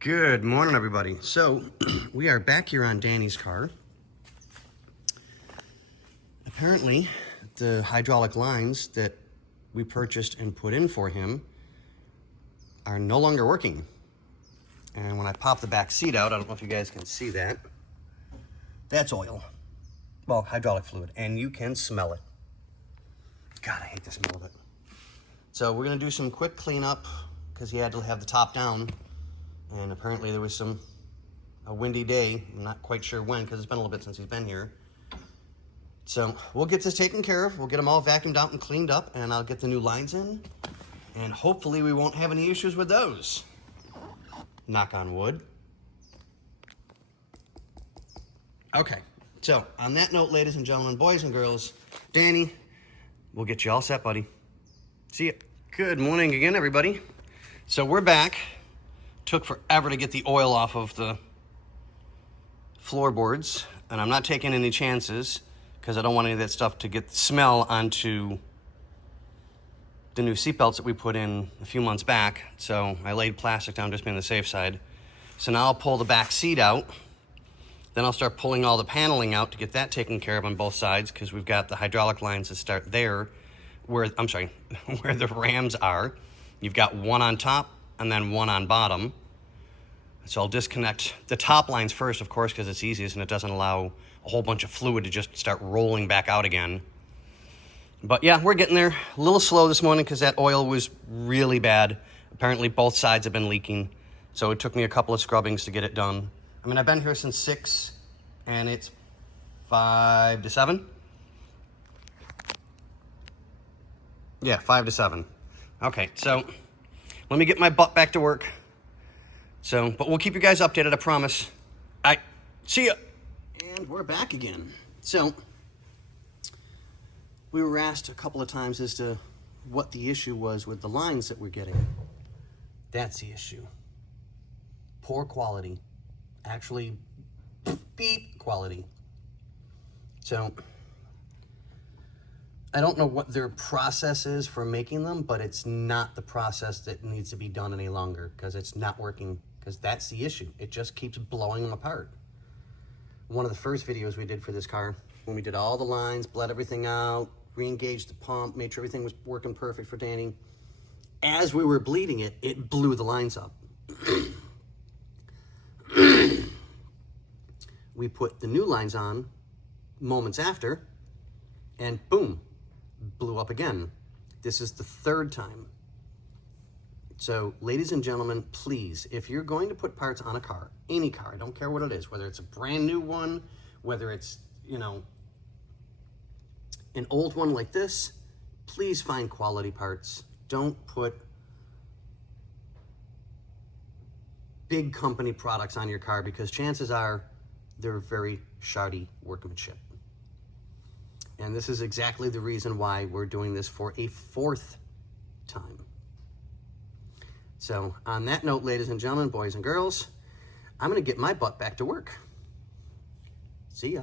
Good morning, everybody. So we are back here on Danny's car. Apparently, the hydraulic lines that we purchased and put in for him are no longer working. And when I pop the back seat out, I don't know if you guys can see that. That's oil. Well, hydraulic fluid. And you can smell it. God, I hate the smell of it. So we're going to do some quick cleanup because he had to have the top down. And apparently there was a windy day. I'm not quite sure when because it's been a little bit since he's been here. So we'll get this taken care of. We'll get them all vacuumed out and cleaned up, and I'll get the new lines in. And hopefully we won't have any issues with those. Knock on wood. Okay, so on that note, ladies and gentlemen, boys and girls, Danny, we'll get you all set, buddy. See ya. Good morning again, everybody. So we're back. Took forever to get the oil off of the floorboards, and I'm not taking any chances because I don't want any of that stuff to get the smell onto the new seatbelts that we put in a few months back. So I laid plastic down just to be on the safe side. So now I'll pull the back seat out. Then I'll start pulling all the paneling out to get that taken care of on both sides because we've got the hydraulic lines that start there where the rams are. You've got one on top and then one on bottom. So I'll disconnect the top lines first, of course, because it's easiest and it doesn't allow a whole bunch of fluid to just start rolling back out again. But yeah, we're getting there. A little slow this morning because that oil was really bad. Apparently both sides have been leaking. So it took me a couple of scrubbings to get it done. I mean, I've been here since 6 and it's 5 to 7. Yeah, 5 to 7. Okay, so let me get my butt back to work. So, but we'll keep you guys updated, I promise. All right, see ya. And we're back again. So, we were asked a couple of times as to what the issue was with the lines that we're getting. That's the issue. Poor quality. Actually, beep quality. So, I don't know what their process is for making them, but it's not the process that needs to be done any longer because it's not working, because that's the issue. It just keeps blowing them apart. One of the first videos we did for this car, when we did all the lines, bled everything out, re-engaged the pump, made sure everything was working perfect for Danny. As we were bleeding it, it blew the lines up. We put the new lines on moments after, and boom, blew up again. This is the third time. So, ladies and gentlemen, please, if you're going to put parts on a car, any car, I don't care what it is, whether it's a brand new one, whether it's, an old one like this, please find quality parts. Don't put big company products on your car because chances are they're very shoddy workmanship. And this is exactly the reason why we're doing this for a 4th time. So on that note, ladies and gentlemen, boys and girls, I'm going to get my butt back to work. See ya.